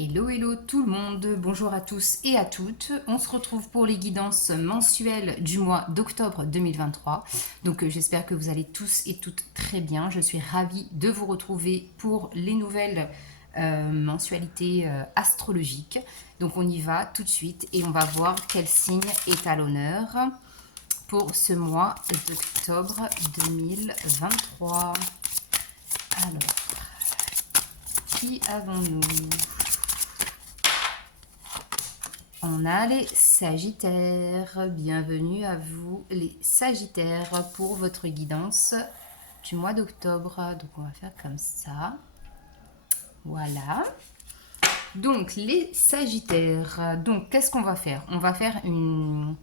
Hello, hello tout le monde, bonjour à tous et à toutes. On se retrouve pour les guidances mensuelles du mois d'octobre 2023. Donc j'espère que vous allez tous et toutes très bien. Je suis ravie de vous retrouver pour les nouvelles mensualités astrologiques. Donc on y va tout de suite et on va voir quel signe est à l'honneur pour ce mois d'octobre 2023. Alors, qui avons-nous ? On a les Sagittaires. Bienvenue à vous les Sagittaires pour votre guidance du mois d'octobre. Donc on va faire comme ça. Voilà. Donc les Sagittaires. Donc qu'est-ce qu'on va faire? On va faire une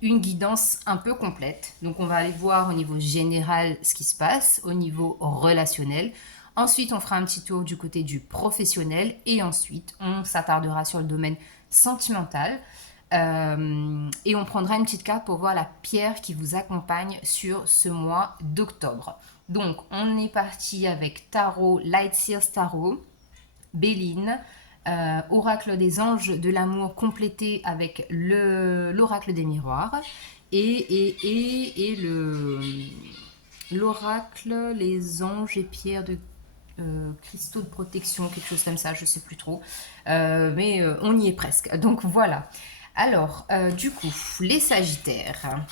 guidance un peu complète. Donc on va aller voir au niveau général ce qui se passe, au niveau relationnel. Ensuite, on fera un petit tour du côté du professionnel et ensuite, on s'attardera sur le domaine sentimental. Et on prendra une petite carte pour voir la pierre qui vous accompagne sur ce mois d'octobre. Donc, on est parti avec Tarot, Light Seers Tarot, Béline, Oracle des anges de l'amour complété avec l'oracle des miroirs et l'oracle, les anges et pierres de cristaux de protection, quelque chose comme ça, je sais plus trop, mais on y est presque. Donc voilà. Alors, du coup, les Sagittaires,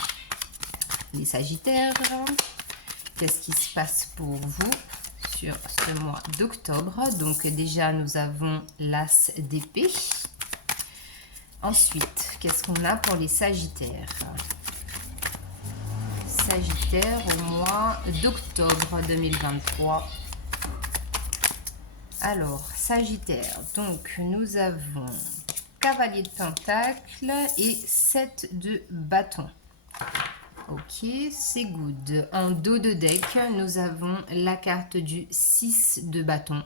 qu'est-ce qui se passe pour vous sur ce mois d'octobre? Donc déjà, nous avons l'As d'épée. Ensuite, qu'est-ce qu'on a pour les Sagittaires? Sagittaire au mois d'octobre 2023. Alors, Sagittaire, donc nous avons Cavalier de Pentacle et 7 de bâton. Ok, c'est good. En dos de deck, nous avons la carte du 6 de bâton,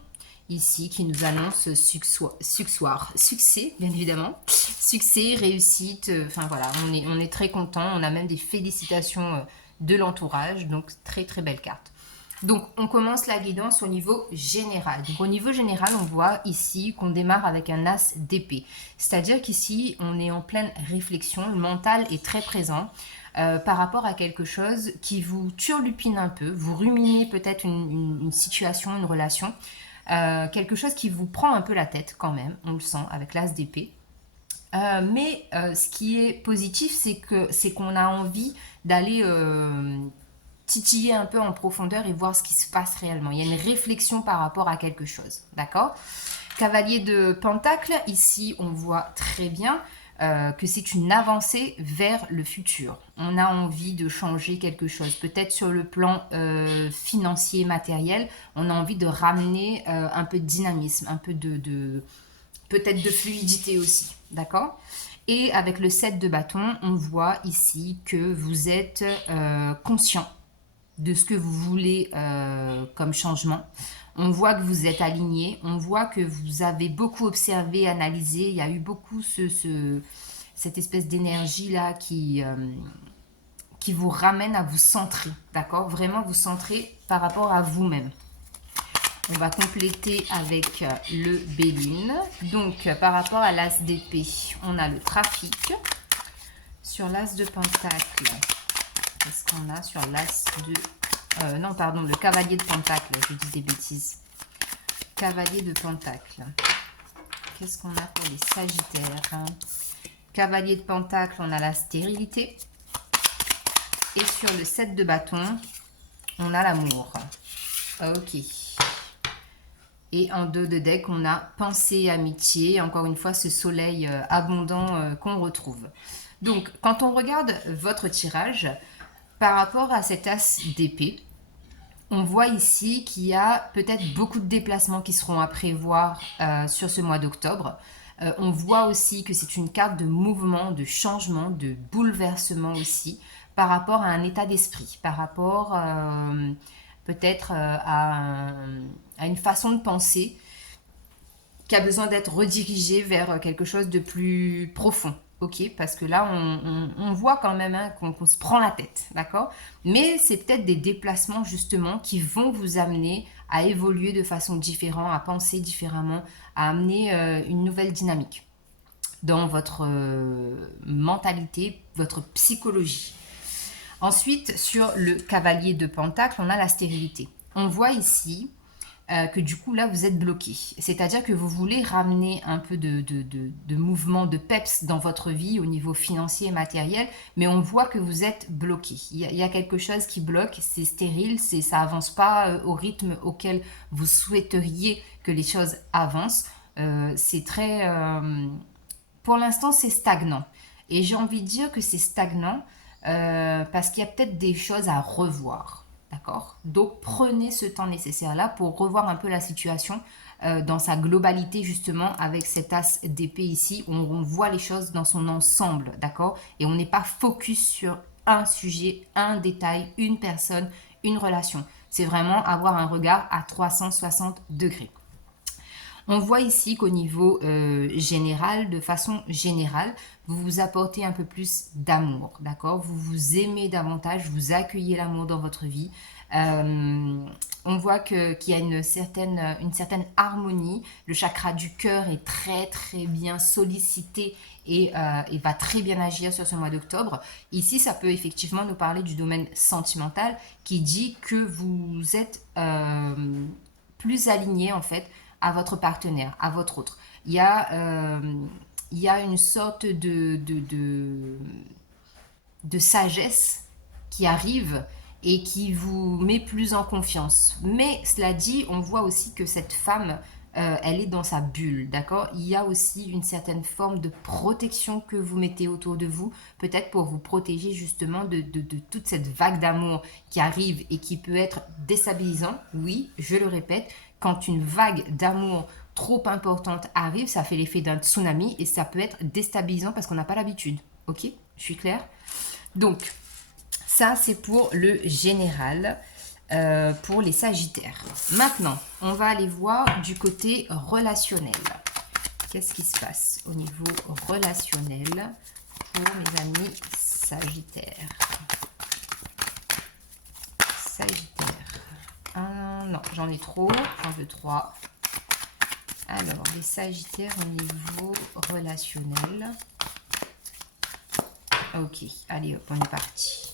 ici, qui nous annonce succès, bien évidemment. Succès, réussite, enfin voilà, on est très content. On a même des félicitations de l'entourage, donc très très belle carte. Donc, on commence la guidance au niveau général. Donc, au niveau général, on voit ici qu'on démarre avec un as d'épée. C'est-à-dire qu'ici, on est en pleine réflexion. Le mental est très présent par rapport à quelque chose qui vous turlupine un peu. Vous ruminez peut-être une situation, une relation. Quelque chose qui vous prend un peu la tête quand même. On le sent avec l'as d'épée. Mais ce qui est positif, c'est qu'on a envie d'aller titiller un peu en profondeur et voir ce qui se passe réellement. Il y a une réflexion par rapport à quelque chose, d'accord? Cavalier de Pentacle, ici on voit très bien que c'est une avancée vers le futur. On a envie de changer quelque chose, peut-être sur le plan financier, matériel, on a envie de ramener un peu de dynamisme, un peu peut-être de fluidité aussi, d'accord? Et avec le 7 de bâton, on voit ici que vous êtes conscient de ce que vous voulez comme changement. On voit que vous êtes aligné, on voit que vous avez beaucoup observé, analysé, il y a eu beaucoup cette espèce d'énergie-là qui vous ramène à vous centrer, d'accord? Vraiment vous centrer par rapport à vous-même. On va compléter avec le Béline. Donc, par rapport à l'As d'épée, on a le trafic. Sur l'As de Pentacle, qu'est-ce qu'on a sur l'As de... non, pardon, le Cavalier de Pentacle, je dis des bêtises. Cavalier de Pentacle. Qu'est-ce qu'on a pour les Sagittaires? Cavalier de Pentacle, on a la stérilité. Et sur le 7 de bâton, on a l'amour. Ok. Et en dos de deck, on a pensée, amitié. Encore une fois, ce soleil abondant qu'on retrouve. Donc, quand on regarde votre tirage, par rapport à cet as d'épée, on voit ici qu'il y a peut-être beaucoup de déplacements qui seront à prévoir sur ce mois d'octobre. On voit aussi que c'est une carte de mouvement, de changement, de bouleversement aussi, par rapport à un état d'esprit, par rapport peut-être à une façon de penser qui a besoin d'être redirigée vers quelque chose de plus profond. Ok, parce que là, on voit quand même qu'on se prend la tête, d'accord? Mais c'est peut-être des déplacements justement qui vont vous amener à évoluer de façon différente, à penser différemment, à amener une nouvelle dynamique dans votre mentalité, votre psychologie. Ensuite, sur le cavalier de Pentacle, on a la stérilité. On voit ici que du coup, là, vous êtes bloqué. C'est-à-dire que vous voulez ramener un peu de mouvement, de peps dans votre vie au niveau financier et matériel, mais on voit que vous êtes bloqué. Il y a quelque chose qui bloque, c'est stérile, ça avance pas au rythme auquel vous souhaiteriez que les choses avancent. C'est très... pour l'instant, c'est stagnant. Et j'ai envie de dire que c'est stagnant parce qu'il y a peut-être des choses à revoir. D'accord? Donc, prenez ce temps nécessaire-là pour revoir un peu la situation dans sa globalité, justement, avec cet as d'épée ici, où on voit les choses dans son ensemble. D'accord? Et on n'est pas focus sur un sujet, un détail, une personne, une relation. C'est vraiment avoir un regard à 360 degrés. On voit ici qu'au niveau général, de façon générale, vous vous apportez un peu plus d'amour, d'accord? Vous vous aimez davantage, vous accueillez l'amour dans votre vie. On voit qu'il y a une certaine harmonie. Le chakra du cœur est très très bien sollicité et va très bien agir sur ce mois d'octobre. Ici, ça peut effectivement nous parler du domaine sentimental qui dit que vous êtes plus aligné en fait à votre partenaire, à votre autre. Il y a une sorte de sagesse qui arrive et qui vous met plus en confiance. Mais cela dit, on voit aussi que cette femme, elle est dans sa bulle, d'accord? Il y a aussi une certaine forme de protection que vous mettez autour de vous, peut-être pour vous protéger justement de toute cette vague d'amour qui arrive et qui peut être déstabilisant. Oui, je le répète, quand une vague d'amour trop importante arrive, ça fait l'effet d'un tsunami et ça peut être déstabilisant parce qu'on n'a pas l'habitude. Ok? Je suis claire? Donc, ça c'est pour le général, pour les sagittaires. Maintenant, on va aller voir du côté relationnel. Qu'est-ce qui se passe au niveau relationnel pour mes amis sagittaires? Sagittaire. Non, j'en ai trop. J'en veux 3. Alors, les sagittaires au niveau relationnel. Ok, allez hop, on est parti.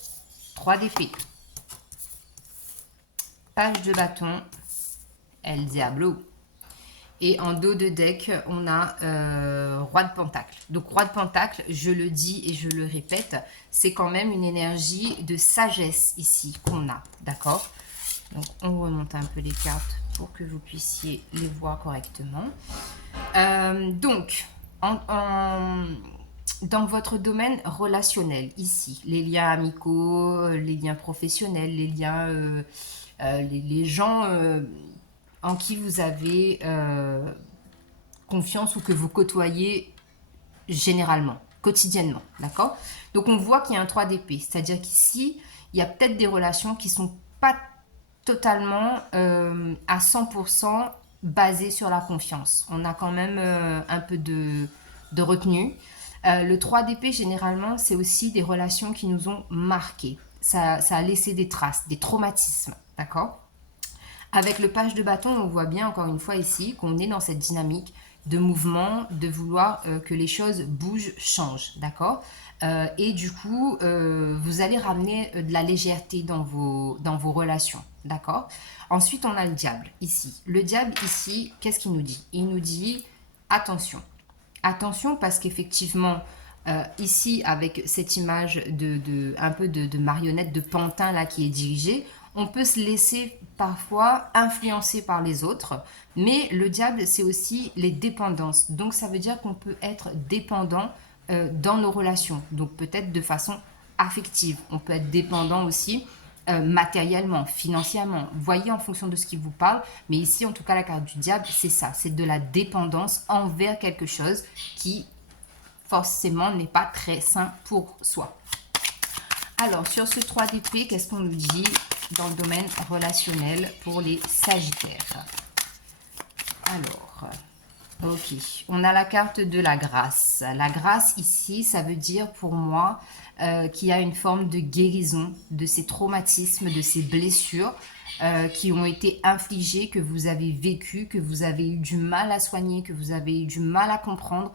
3 d'épée. Page de bâton. El Diablo. Et en dos de deck, on a Roi de Pentacle. Donc, Roi de Pentacle, je le dis et je le répète, c'est quand même une énergie de sagesse ici qu'on a. D'accord? Donc, on remonte un peu les cartes pour que vous puissiez les voir correctement. Donc, dans votre domaine relationnel, ici, les liens amicaux, les liens professionnels, les liens, les gens en qui vous avez confiance ou que vous côtoyez généralement, quotidiennement, d'accord? Donc, on voit qu'il y a un 3 d'épée, c'est-à-dire qu'ici, il y a peut-être des relations qui ne sont pas totalement à 100% basées sur la confiance. On a quand même un peu de retenue. Le 3 d'épée, généralement, c'est aussi des relations qui nous ont marqués. Ça a laissé des traces, des traumatismes, d'accord? Avec le page de bâton, on voit bien encore une fois ici qu'on est dans cette dynamique de mouvement, de vouloir que les choses bougent, changent, d'accord? Et du coup, vous allez ramener de la légèreté dans vos relations, d'accord? Ensuite, on a le diable ici. Le diable ici, qu'est-ce qu'il nous dit? Il nous dit attention. Attention parce qu'effectivement, ici, avec cette image un peu de marionnette, de pantin là qui est dirigée, on peut se laisser parfois influencer par les autres, mais le diable, c'est aussi les dépendances. Donc, ça veut dire qu'on peut être dépendant dans nos relations, donc peut-être de façon affective. On peut être dépendant aussi matériellement, financièrement. Vous voyez en fonction de ce qui vous parle, mais ici, en tout cas, la carte du diable, c'est ça, c'est de la dépendance envers quelque chose qui, forcément, n'est pas très sain pour soi. Alors, sur ce 3 d'épée, qu'est-ce qu'on nous dit dans le domaine relationnel pour les sagittaires? Alors, ok, on a la carte de la grâce. La grâce ici, ça veut dire pour moi qu'il y a une forme de guérison de ces traumatismes, de ces blessures. qui ont été infligées, que vous avez vécues, que vous avez eu du mal à soigner, que vous avez eu du mal à comprendre.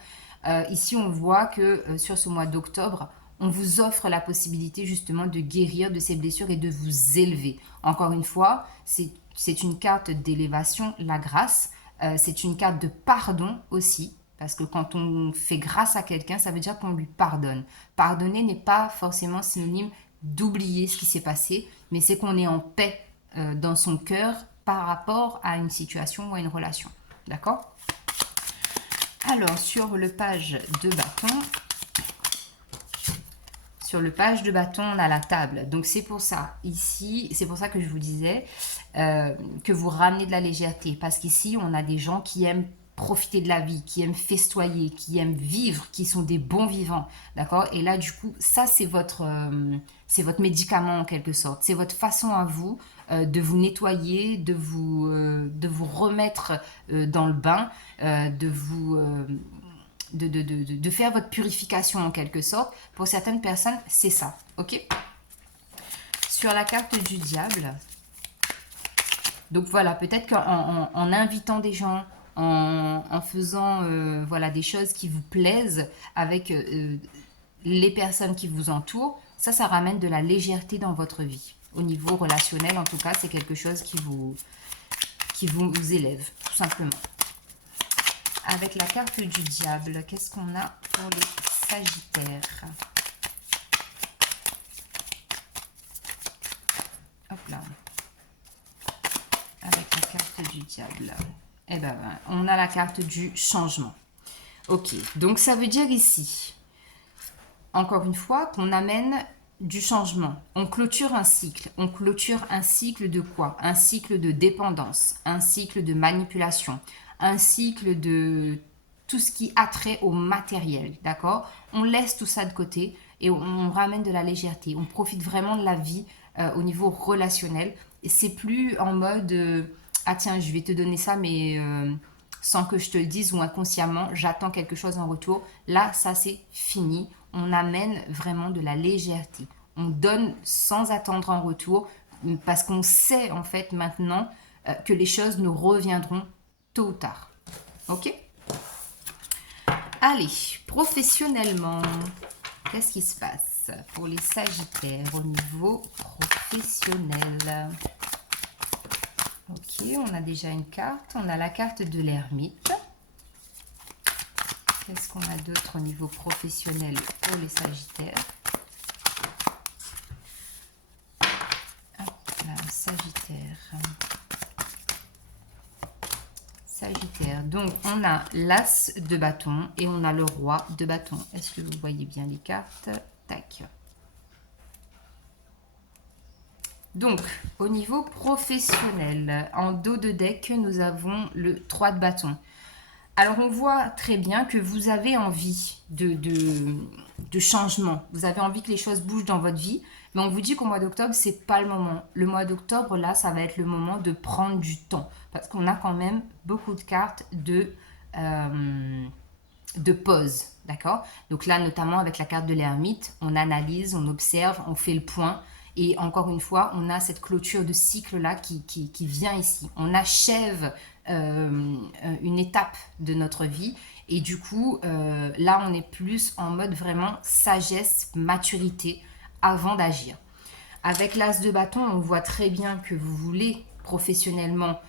Ici, on voit que sur ce mois d'octobre, on vous offre la possibilité justement de guérir de ces blessures et de vous élever. Encore une fois, c'est une carte d'élévation, la grâce. C'est une carte de pardon aussi, parce que quand on fait grâce à quelqu'un, ça veut dire qu'on lui pardonne. Pardonner n'est pas forcément synonyme d'oublier ce qui s'est passé, mais c'est qu'on est en paix dans son cœur par rapport à une situation ou à une relation. D'accord? Alors, sur le page de bâton, on a la table. Donc, c'est pour ça, ici, c'est pour ça que je vous disais que vous ramenez de la légèreté. Parce qu'ici, on a des gens qui aiment profiter de la vie, qui aiment festoyer, qui aiment vivre, qui sont des bons vivants. D'accord? Et là, du coup, ça, c'est votre médicament en quelque sorte. C'est votre façon à vous de vous nettoyer, de vous remettre dans le bain, de faire votre purification en quelque sorte. Pour certaines personnes, c'est ça. Ok? Sur la carte du diable, donc voilà, peut-être qu'en invitant des gens, en faisant voilà, des choses qui vous plaisent avec les personnes qui vous entourent, ça ramène de la légèreté dans votre vie. Au niveau relationnel, en tout cas, c'est quelque chose qui vous élève, tout simplement. Avec la carte du diable, qu'est-ce qu'on a pour les sagittaires? Hop là. Avec la carte du diable. Eh ben, on a la carte du changement. Ok, donc ça veut dire ici, encore une fois, qu'on amène du changement. On clôture un cycle. On clôture un cycle de quoi? Un cycle de dépendance, un cycle de manipulation, un cycle de tout ce qui a trait au matériel, d'accord? On laisse tout ça de côté et on ramène de la légèreté. On profite vraiment de la vie au niveau relationnel. Et c'est plus en mode ah tiens, je vais te donner ça, mais sans que je te le dise ou inconsciemment, j'attends quelque chose en retour. Là, ça c'est fini. On amène vraiment de la légèreté. On donne sans attendre en retour parce qu'on sait en fait maintenant que les choses nous reviendront tôt ou tard. Ok? Allez, professionnellement, qu'est-ce qui se passe pour les sagittaires au niveau professionnel? Ok, on a déjà une carte. On a la carte de l'ermite. Qu'est-ce qu'on a d'autre au niveau professionnel pour les sagittaires? Hop là, sagittaire. Sagittaire. Donc, on a l'as de bâton et on a le roi de bâton. Est-ce que vous voyez bien les cartes? Tac. Donc, au niveau professionnel, en dos de deck, nous avons le 3 de bâton. Alors, on voit très bien que vous avez envie de changement. Vous avez envie que les choses bougent dans votre vie. Mais on vous dit qu'au mois d'octobre, c'est pas le moment. Le mois d'octobre, là, ça va être le moment de prendre du temps. Parce qu'on a quand même beaucoup de cartes de pause. D'accord? Donc là, notamment avec la carte de l'ermite, on analyse, on observe, on fait le point. Et encore une fois, on a cette clôture de cycle-là qui vient ici. On achève une étape de notre vie. Et du coup, là, on est plus en mode vraiment sagesse, maturité avant d'agir. Avec l'as de bâton, on voit très bien que vous voulez professionnellement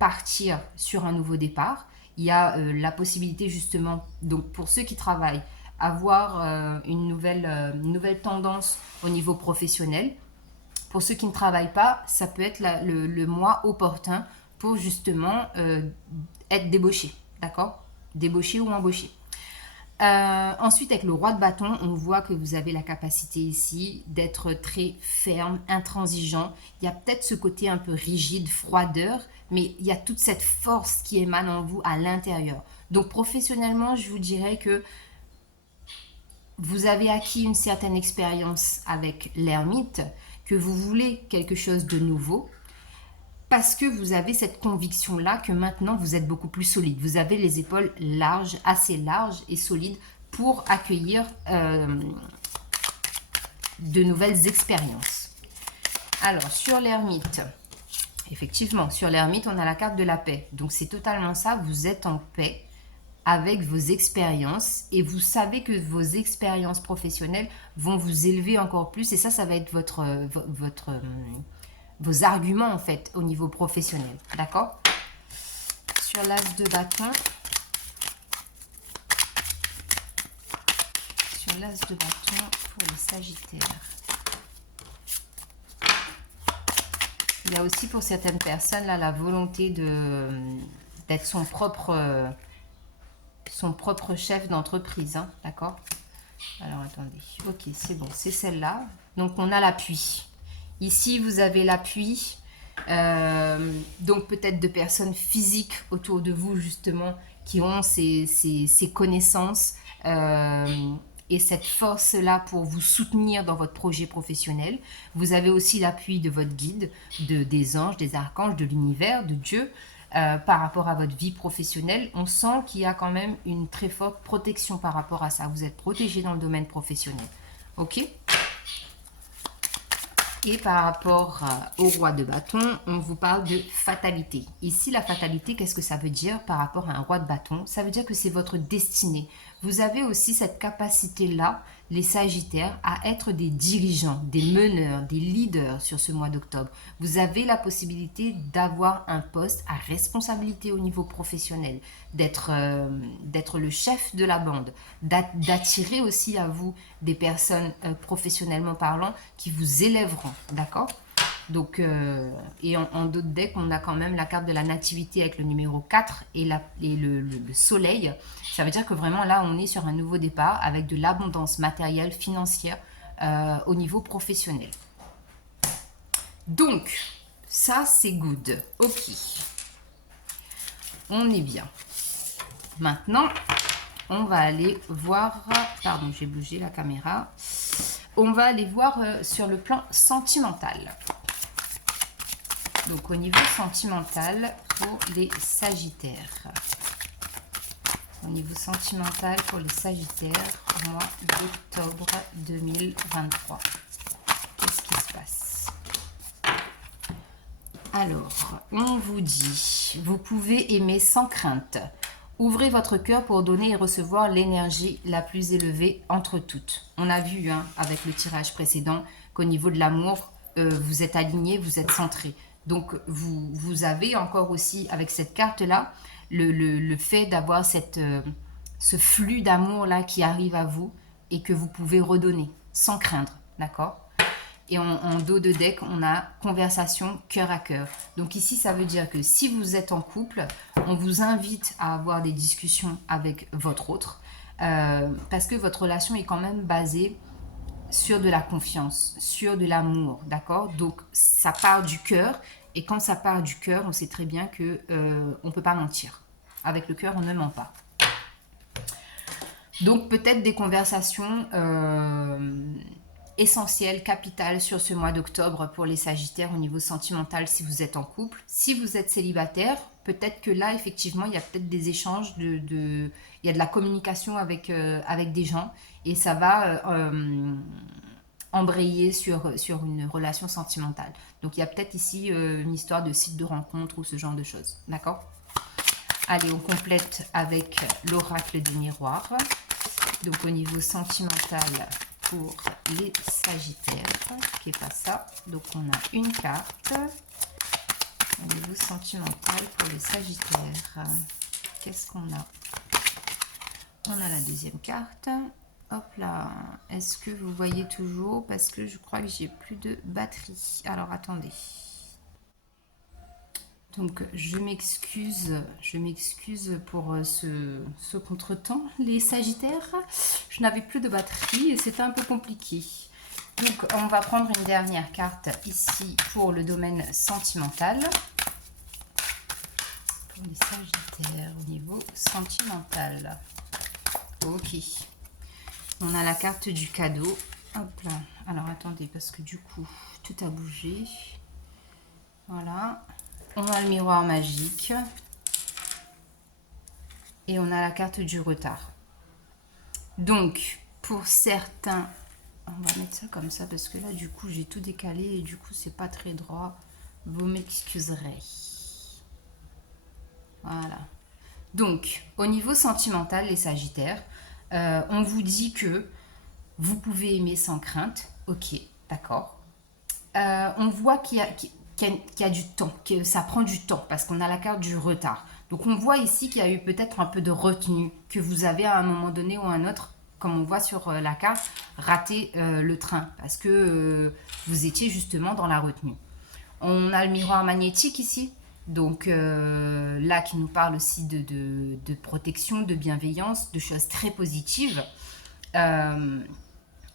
partir sur un nouveau départ. Il y a la possibilité justement, donc pour ceux qui travaillent, avoir une nouvelle tendance au niveau professionnel. Pour ceux qui ne travaillent pas, ça peut être le mois opportun pour justement être débauché, d'accord? Débauché ou embauché. Ensuite, avec le roi de bâton, on voit que vous avez la capacité ici d'être très ferme, intransigeant. Il y a peut-être ce côté un peu rigide, froideur, mais il y a toute cette force qui émane en vous à l'intérieur. Donc professionnellement, je vous dirais que vous avez acquis une certaine expérience avec l'ermite, que vous voulez quelque chose de nouveau, parce que vous avez cette conviction-là que maintenant vous êtes beaucoup plus solide. Vous avez les épaules larges, assez larges et solides pour accueillir de nouvelles expériences. Alors, sur l'ermite, Effectivement, sur l'ermite, on a la carte de la paix. Donc c'est totalement ça, vous êtes en paix avec vos expériences et vous savez que vos expériences professionnelles vont vous élever encore plus et ça va être vos arguments en fait au niveau professionnel. D'accord? Sur l'as de bâton, pour les Sagittaires. Il y a aussi pour certaines personnes là la volonté d'être son propre chef d'entreprise, hein, d'accord? Alors attendez, ok, c'est bon, c'est celle-là. Donc on a l'appui. Ici vous avez l'appui, donc peut-être de personnes physiques autour de vous justement qui ont ces connaissances et cette force-là pour vous soutenir dans votre projet professionnel. Vous avez aussi l'appui de votre guide, des anges, des archanges, de l'univers, de Dieu. Par rapport à votre vie professionnelle, on sent qu'il y a quand même une très forte protection par rapport à ça. Vous êtes protégé dans le domaine professionnel. Ok? Et par rapport au roi de bâton, on vous parle de fatalité. Ici, la fatalité, qu'est-ce que ça veut dire par rapport à un roi de bâton? Ça veut dire que c'est votre destinée. Vous avez aussi cette capacité-là, les Sagittaires, à être des dirigeants, des meneurs, des leaders sur ce mois d'octobre. Vous avez la possibilité d'avoir un poste à responsabilité au niveau professionnel, d'être le chef de la bande, d'attirer aussi à vous des personnes professionnellement parlant qui vous élèveront, d'accord? Donc, et en d'autres decks, on a quand même la carte de la nativité avec le numéro 4 et le soleil. Ça veut dire que vraiment là, on est sur un nouveau départ avec de l'abondance matérielle, financière au niveau professionnel. Donc, ça c'est good. Ok. On est bien. Maintenant, on va aller voir... Pardon, j'ai bougé la caméra. On va aller voir sur le plan sentimental. Donc, au niveau sentimental pour les Sagittaires. Au niveau sentimental pour les Sagittaires, mois d'octobre 2023. Qu'est-ce qui se passe? Alors, on vous dit, vous pouvez aimer sans crainte. Ouvrez votre cœur pour donner et recevoir l'énergie la plus élevée entre toutes. On a vu avec le tirage précédent qu'au niveau de l'amour, vous êtes aligné, vous êtes centré. Donc, vous avez encore aussi, avec cette carte-là, le fait d'avoir ce flux d'amour-là qui arrive à vous et que vous pouvez redonner sans craindre, d'accord? Et en dos de deck, on a conversation cœur à cœur. Donc ici, ça veut dire que si vous êtes en couple, on vous invite à avoir des discussions avec votre autre parce que votre relation est quand même basée sur de la confiance, sur de l'amour, d'accord? Donc ça part du cœur et quand ça part du cœur, on sait très bien que on ne peut pas mentir. Avec le cœur, on ne ment pas. Donc peut-être des conversations... essentiel, capital sur ce mois d'octobre pour les Sagittaires au niveau sentimental si vous êtes en couple. Si vous êtes célibataire, peut-être que là, effectivement, il y a peut-être des échanges, il y a de la communication avec des gens et ça va embrayer sur une relation sentimentale. Donc, il y a peut-être ici une histoire de site de rencontre ou ce genre de choses. D'accord? Allez, on complète avec l'oracle du miroir. Donc, au niveau sentimental, pour les Sagittaires, qui n'est pas ça. Donc, on a une carte au niveau sentimental pour les Sagittaires. Qu'est-ce qu'on a? On a la deuxième carte. Hop là. Est-ce que vous voyez toujours? Parce que je crois que j'ai plus de batterie. Alors, attendez. Donc, je m'excuse pour ce contretemps, les Sagittaires. Je n'avais plus de batterie et c'était un peu compliqué. Donc, on va prendre une dernière carte ici pour le domaine sentimental. Pour les Sagittaires au niveau sentimental. Ok. On a la carte du cadeau. Hop là. Alors, attendez, parce que du coup, tout a bougé. Voilà. On a le miroir magique. Et on a la carte du retard. Donc, pour certains... On va mettre ça comme ça parce que là, du coup, j'ai tout décalé et du coup, c'est pas très droit. Vous m'excuserez. Voilà. Donc, au niveau sentimental, les Sagittaires, on vous dit que vous pouvez aimer sans crainte. Ok, d'accord. On voit qu'il y a du temps, que ça prend du temps parce qu'on a la carte du retard. Donc, on voit ici qu'il y a eu peut-être un peu de retenue, que vous avez à un moment donné ou à un autre, comme on voit sur la carte, raté le train parce que vous étiez justement dans la retenue. On a le miroir magnétique ici. Donc là, qui nous parle aussi de protection, de bienveillance, de choses très positives.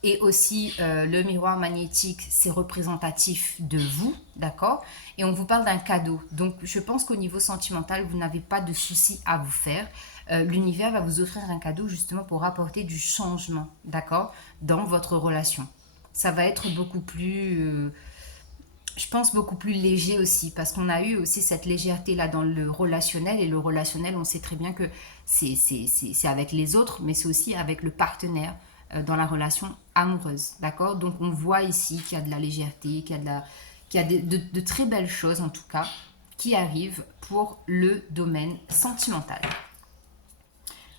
Et aussi, le miroir magnétique, c'est représentatif de vous, d'accord? Et on vous parle d'un cadeau. Donc, je pense qu'au niveau sentimental, vous n'avez pas de soucis à vous faire. L'univers va vous offrir un cadeau justement pour apporter du changement, d'accord? Dans votre relation. Ça va être beaucoup plus... je pense beaucoup plus léger aussi, parce qu'on a eu aussi cette légèreté-là dans le relationnel, et le relationnel, on sait très bien que c'est avec les autres, mais c'est aussi avec le partenaire dans la relation amoureuse, d'accord? Donc on voit ici qu'il y a de la légèreté, qu'il y a de très belles choses en tout cas, qui arrivent pour le domaine sentimental.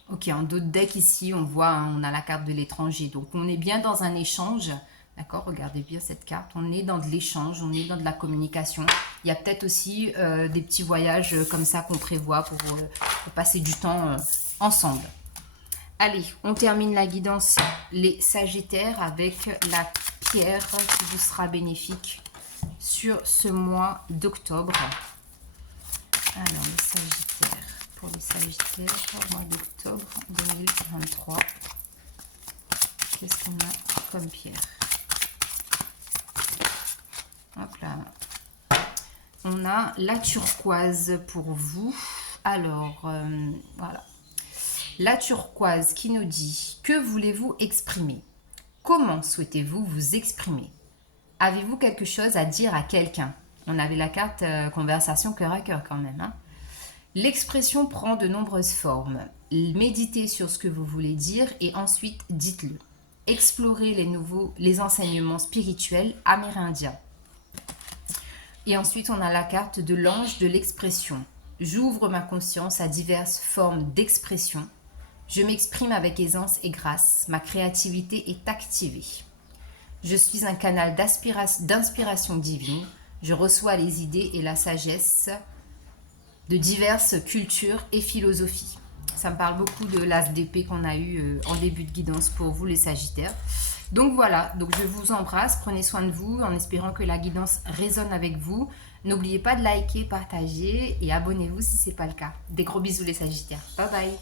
Ok, en dos de deck ici, on voit, hein, on a la carte de l'étranger, donc on est bien dans un échange. D'accord, regardez bien cette carte. On est dans de l'échange, on est dans de la communication. Il y a peut-être aussi des petits voyages comme ça qu'on prévoit pour passer du temps ensemble. Allez, on termine la guidance, les Sagittaires, avec la pierre qui vous sera bénéfique sur ce mois d'octobre. Alors, les Sagittaires, pour les Sagittaires, au mois d'octobre 2023, qu'est-ce qu'on a comme pierre? Hop là. On a la turquoise pour vous. Alors, voilà. La turquoise qui nous dit: que voulez-vous exprimer? Comment souhaitez-vous vous exprimer? Avez-vous quelque chose à dire à quelqu'un? On avait la carte conversation cœur à cœur quand même. Hein. L'expression prend de nombreuses formes. Méditez sur ce que vous voulez dire et ensuite dites-le. Explorez les enseignements spirituels amérindiens. Et ensuite, on a la carte de l'ange de l'expression. J'ouvre ma conscience à diverses formes d'expression. Je m'exprime avec aisance et grâce. Ma créativité est activée. Je suis un canal d'inspiration divine. Je reçois les idées et la sagesse de diverses cultures et philosophies. Ça me parle beaucoup de l'as d'épée qu'on a eu en début de guidance pour vous les Sagittaires. Donc voilà, donc je vous embrasse, prenez soin de vous en espérant que la guidance résonne avec vous. N'oubliez pas de liker, partager et abonnez-vous si ce n'est pas le cas. Des gros bisous les Sagittaires. Bye bye.